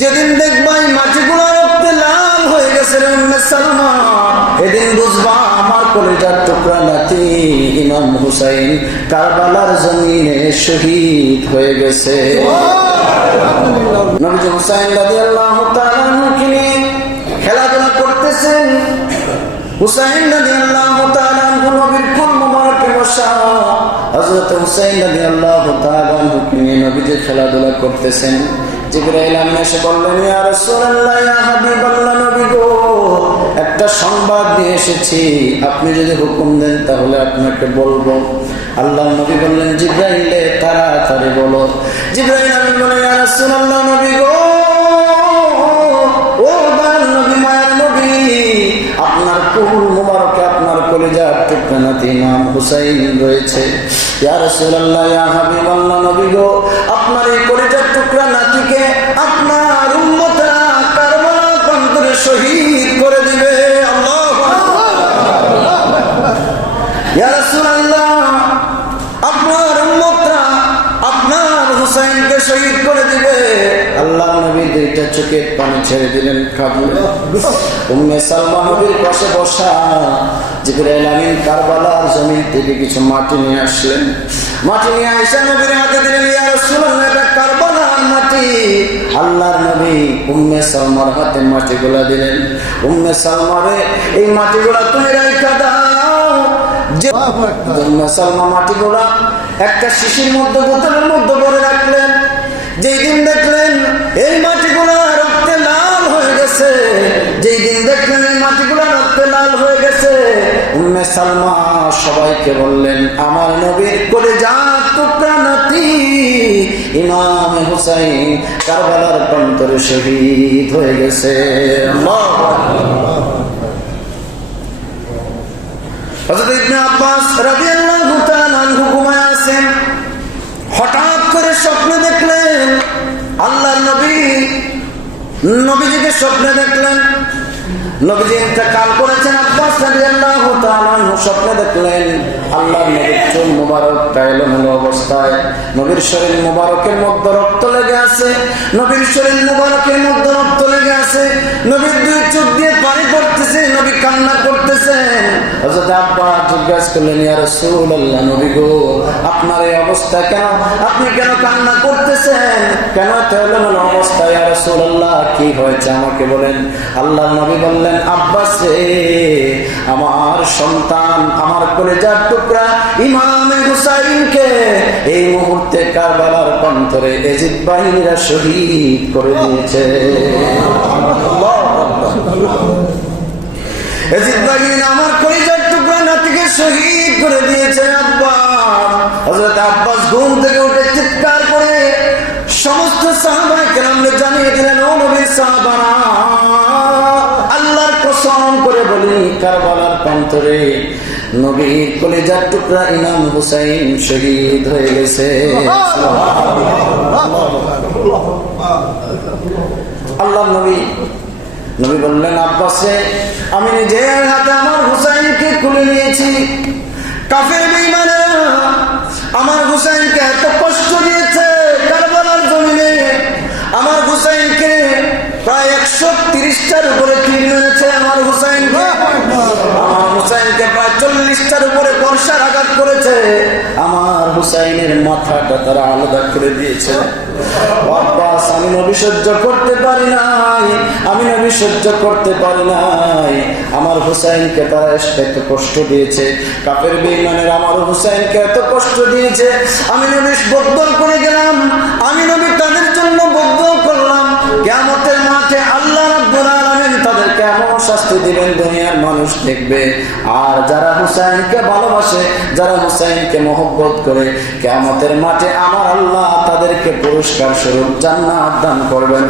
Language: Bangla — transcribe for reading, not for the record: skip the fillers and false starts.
যেদিন দেখবাই মাটিগুলো রক্তে লাল হয়ে গেছে রে উম্মে সালমা, এদিন বুঝবা আমার কলিজার টুকরা নাতি ইমাম হুসাইন কারবালার জমিনে শহীদ হয়ে গেছে। নবী হুসাইন রাদিয়াল্লাহু তাআলা আনহু নিয়ে খেলাধুলা করতেছেন। হুসাইন রাদিয়াল্লাহু তাআলা আনহু নবীর কোল মোবারকে বসা, হযরত হুসাইন রাদিয়াল্লাহু তাআলা আনহু নিয়ে নবীজি খেলাধুলা করতেছেন। জিবরাইল আমিন এসে বললেন, ইয়া রাসূলুল্লাহ, ইয়া হাবিবাল্লাহ, নবী গো, একটা সংবাদ নিয়ে এসেছি, আপনি যদি হুকুম দেন তাহলে আপনাকে বলবো। আল্লাহর নবী বললেন, জিবরাইলে তাড়াতাড়ি বলো। জিবরাইল আমিন বললেন, ইয়া রাসূলুল্লাহ, নবী গো, ও দয়াল নবী, মায়ার নবী, আপনার কুল মুবারকে আপনার কলিজার টুকরা নাতি ইমাম হুসাইন রয়েছে। ইয়া রাসূলুল্লাহ, ইয়া হাবিবাল্লাহ, নবী গো, আপনার এই কলিজার টুকরা নাতিকে আপনার উম্মতরা কারবালার প্রান্তরে শহীদ করে দিবে। আল্লাহু আকবার। ইয়া রাসূলুল্লাহ, আপনার উম্মতরা আপনার হুসাইনকে শহীদ করে দিবে। আল্লাহ নবী দুইটা চোখের পানি ছেড়ে দিলেন, কাঁদলেন। উম্মে সালমা নবীর পাশে বসা। জিবরাইল আমিন কারবালার জমিন থেকে কিছু মাটি নিয়ে আসলেন। মাটি নিয়ে আয়েশা নবীর হাতে দিলেন, ইয়া রাসূলুল্লাহ, এটা কারবালার মাটি। আল্লাহর নবী উম্মে সালমার হাতে মাটিগুলা দিলেন। উম্মে সালমারে এই মাটিগুলা তুমি রাইখা দাও। উম্মে সালমা মাটিগুলা একটা শিশির মধ্যে, বোতলের মধ্যে ভরে রাখলেন। যেই দিন দেখলেন এই মাটিগুলা রক্তে লাল হয়ে গেছে, যেই দিন দেখলেন এই মাটিগুলা রক্তে লাল হয়ে গেছে, উম্মে সালমা সবাইকে বললেন, আমার নবীর কলিজার টুকরা নাতি ইমাম হুসাইন কারবালার প্রান্তরে শহীদ হয়ে গেছে। হযরত ইবনে আব্বাস রাদিয়াল্লাহু তাআলা আনহু ঘুমায় আছেন। হঠাৎ করে স্বপ্নে দেখলেন আল্লাহর নবী, নবীজিকে স্বপ্নে দেখলেন। নবীজি ইন্তেকাল করেছেন। আব্বাস রাদিয়াল্লাহু তাআলা আনহু স্বপ্নে দেখলেন আল্লাহর নবীর চুল মুবারক এলোমেলো অবস্থায়, নবীর শরীর মুবারকের মধ্যে রক্ত লেগে আছে, নবীর শরীর মুবারকের মধ্যে রক্ত লেগে আছে, নবীর দুই চোখ দিয়ে পানি পড়তেছে, নবী কান্না করতেছেন। হযরত আব্বাস জিজ্ঞাসা করলেন, ইয়া রাসূলুল্লাহ, নবী গো, আপনার এই অবস্থা কেন? আপনি কেন কান্না করতেছেন? কেন এত এলোমেলো অবস্থা? ইয়া রাসূলুল্লাহ, কি হয়েছে আমাকে বলেন। আল্লাহর নবী বললেন, আব্বাস রে, আমার সন্তান, আমার কলিজার টুকরা ইমাম হুসাইনকে এই মুহূর্তে কারবালার প্রান্তরে এজিদ বাহিনীরা শহীদ করে দিয়েছে। এজিদ বাহিনী আমার কলিজার টুকরা নাতিকে শহীদ করে দিয়েছে। আব্বা, হযরত আব্বাস ঘুম থেকে উঠে চিৎকার করে সমস্ত সাহাবায়ে কেরামকে জানিয়ে দিলেন, ও নবীর সাহাবারা, আল্লাহর কসম করে বলি, কারবালার প্রান্তরে নবীর কলিজার টুকরা ইমাম হুসাইন শহীদ হয়ে গেছে। আল্লাহর নবী বললেন, আব্বাসে, আমি নিজের হাতে আমার হুসাইনকে কুলে নিয়েছি। কাফের বেঈমানেরা আমার হুসাইনকে এত কষ্ট দিয়েছে কারবালার জমিনে। আমার হুসাইনকে প্রায় 130টার উপরে তীর মেরেছে। আমার হুসাইনকে প্রায় 40টার উপরে বর্ষার আঘাত করেছে। আমার হুসাইনের মাথাটা তারা আলাদা করে দিয়েছে। আব্বাস, আমি নবী সহ্য করতে পারি নাই, আমি নবী সহ্য করতে পারি নাই। আমার হুসাইনকে তারা এত কষ্ট দিয়েছে, কাফের বেঈমানের আমার হুসাইনকে এত কষ্ট দিয়েছে। আমি নবী বদল করে গেলাম, আমি নবী তাদের জন্য বদল করলাম। কিয়ামতের মাঠে আল্লাহ রাব্বুল আলামিন তাদেরকে এমন শাস্তি দিবেন দুনিয়ার মানুষ দেখবে। আর যারা হুসাইনকে ভালোবাসে, যারা হুসাইনকে মহব্বত করে, কিয়ামতের মাঠে আমার আল্লাহ তাদেরকে পুরস্কার স্বরূপ জান্নাত দান করবেন।